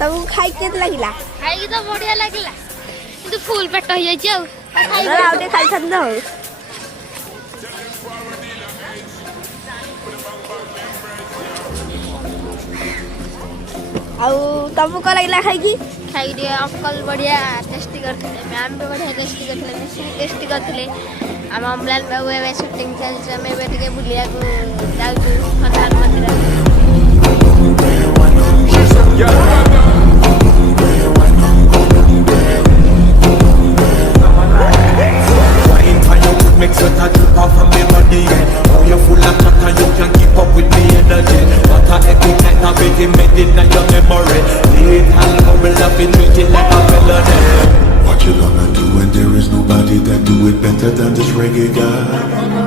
तब खाई के लगिला खाई तो बढ़िया लगिला किंतु फुल पेट हो जाई आ आउटे खाई छन न आउ तब को लगिला खाई दिए अंकल बढ़िया टेस्टी करते मैम भी बढ़िया टेस्टी करते मिसी टेस्टी करते आम अम्लान बाबू ए शूटिंग चलছে আমি এবে টিকে বুলিয়াকু যাউଛୁ হনুমান মন্দির Mix with a drip of a melody. Oh, you're full of chatter, you can keep up with the energy. What a epic night, a big made in your memory. Lethal bubble up in treat it like a melody. What you gonna do when there is nobody that do it better than this reggae guy?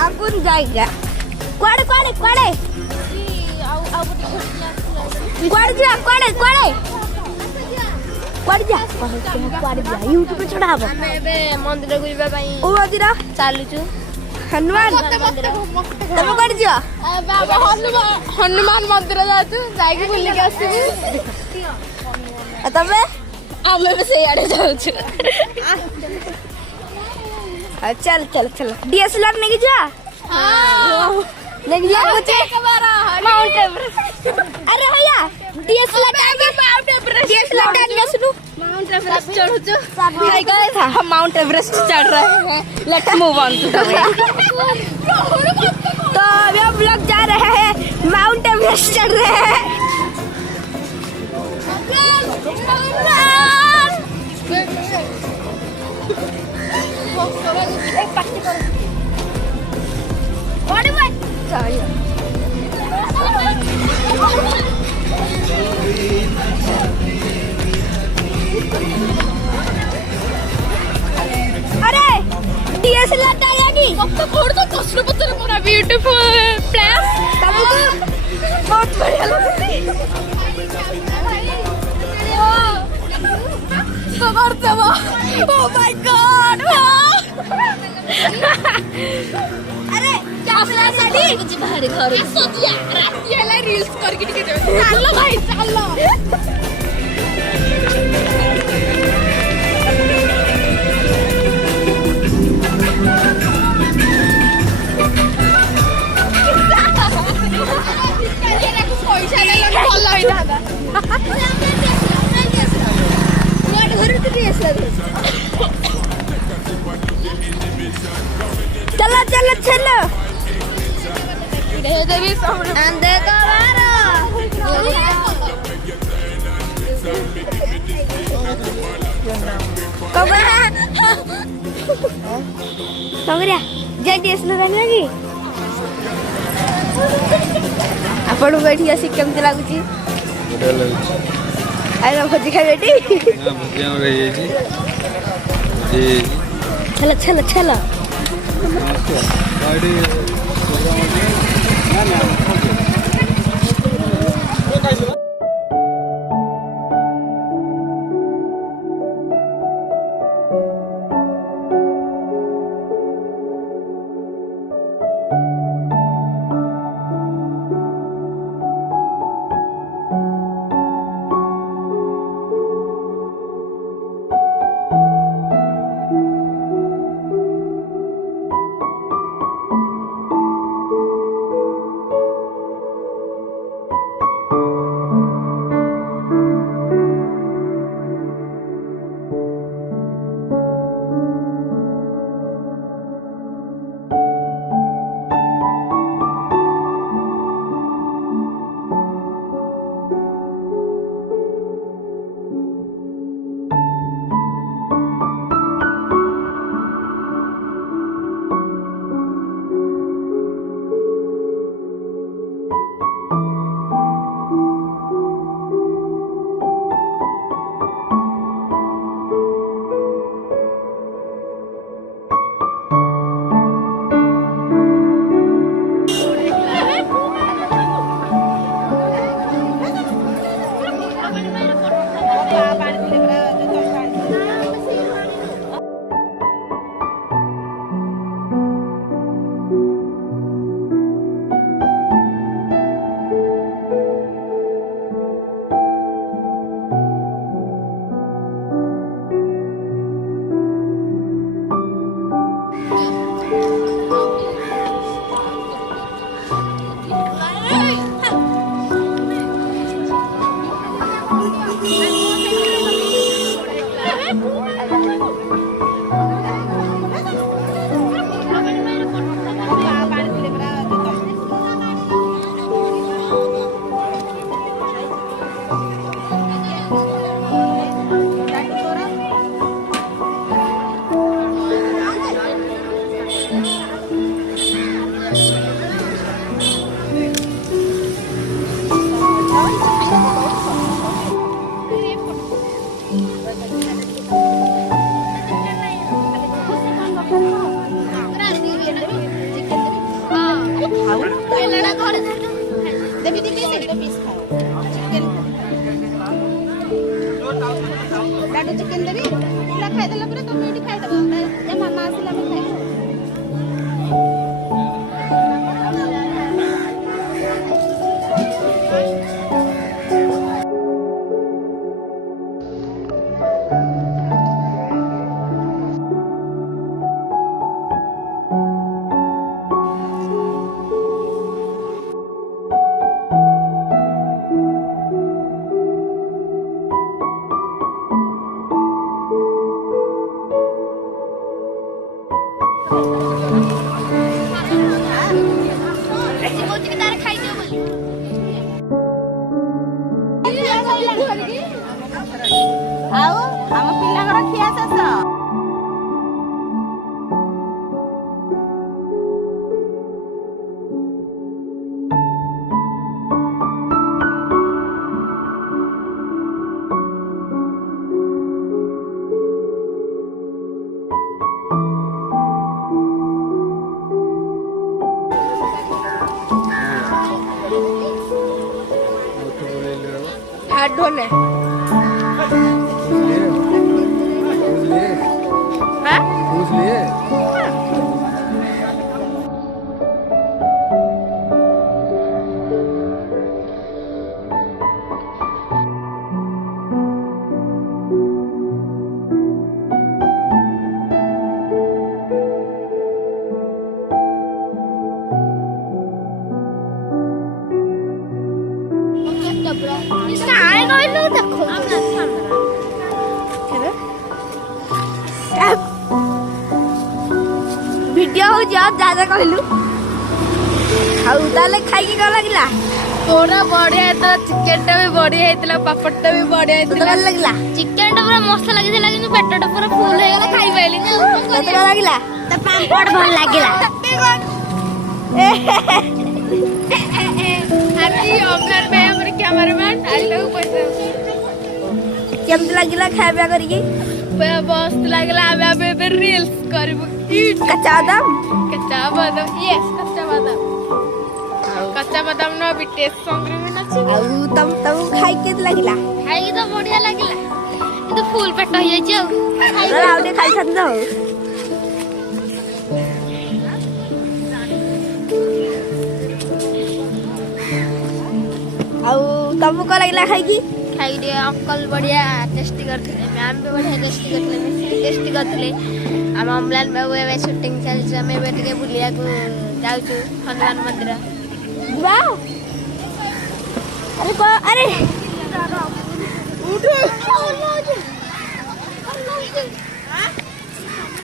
अपन जाएगा क्वाड़े क्वाड़े क्वाड़े क्वाड़े जा क्वाड़े क्वाड़े क्वाड़े जा क्वाड़े जा YouTube पे छड़ा हबो हमें बे मंदिर गुइबा पई ओ मंदिर चालू छु हनुमान तब क्वाड़े जा बाबा हनुमान मंदिर जातु जाई के बुली के आसी तबे हमें भी से आड़े जाऊ छु चल चल चल डीएसएलआर लेके जा हां लेके जा मुझे कबारा माउंट एवरेस्ट अरे भैया डीएसएलआर टाइम सुनो माउंट एवरेस्ट चढ़ो जो भाई गए था हम माउंट एवरेस्ट चढ़ रहे हैं let's move on to the way तो अभी हम लोग जा रहे हैं माउंट एवरेस्ट चढ़ रहे हैं अरे डीएसएलआर डालेगी अब तो फोड़ तो कसरो पत्थर मोरा ब्यूटीफुल प्लेस तब बहुत बढ़िया लगती तो करते वो ओह माय गॉड अरे डीएसएलआर साठी कुछ बाहर घर सोचिया रात ये ला रील्स करके टिके दे चलो भाई चलो पैसा ले लो भल होई दादा मेरे घर तो डीएसएलआर चलो चलो चलो दे देवी सब अंदर का बारो कबरा जे डीएसएलआर आनी आपण बैठी आसी केमती लागुची बढ़िया लगुची आइ भोजी खाइ बेटी ना भुजिया में रही जी जी चलो चलो चलो गाड़ी ना ना ଦିଟା ପିସ୍ ଖାଅ ଚିକେନ ଲାଡୁ ଚିକେନ ଦେବି ପୁରା ଖାଇଦେଲା ପରେ ତମେ ଏଠି ଖାଇଦେବ ଏ ମାମା ଆସିଲା ଆମେ ଖାଇବୁ ଆଉ ଆମ ପିଲାଙ୍କର ଖିଆ ଶେଷ ढोने वीडियो हो जा दादा कहलु आउ ताले खाई के लागला पूरा बढ़िया था चिकेन टा भी बढ़िया हेतला पापड़ टा भी बढ़िया हेतला लागला चिकेन टा पूरा मस्त लागिला लेकिन पेट टा पूरा फुल हे गेला खाई पाइली तते लागला त पापड़ भल लागिला हैप्पी ऑमलेट में हमरे कैमरामैन आई लव पैसा केम लागला खाबा करी मस्त लागला आबे रील्स करबो कच्चा बादाम यस कच्चा बादाम न भी टेस्ट संग्रे में नछि आउ तम खाई के लागला खाई तो बढ़िया लागला কিন্তু ফুল পেট হই যাইছে आउ दे खाई छन दो आउ तम को लागला खाई की खाई दे अंकल बढ़िया टेस्टी करथे मैम भी बढ़िया टेस्टी करथे टेस्टी करथे हम ऑमलाइन बाबू ए शूटिंग चल हम ए के बुलिया को जाउछु हनुमान मंदिर वाह अरे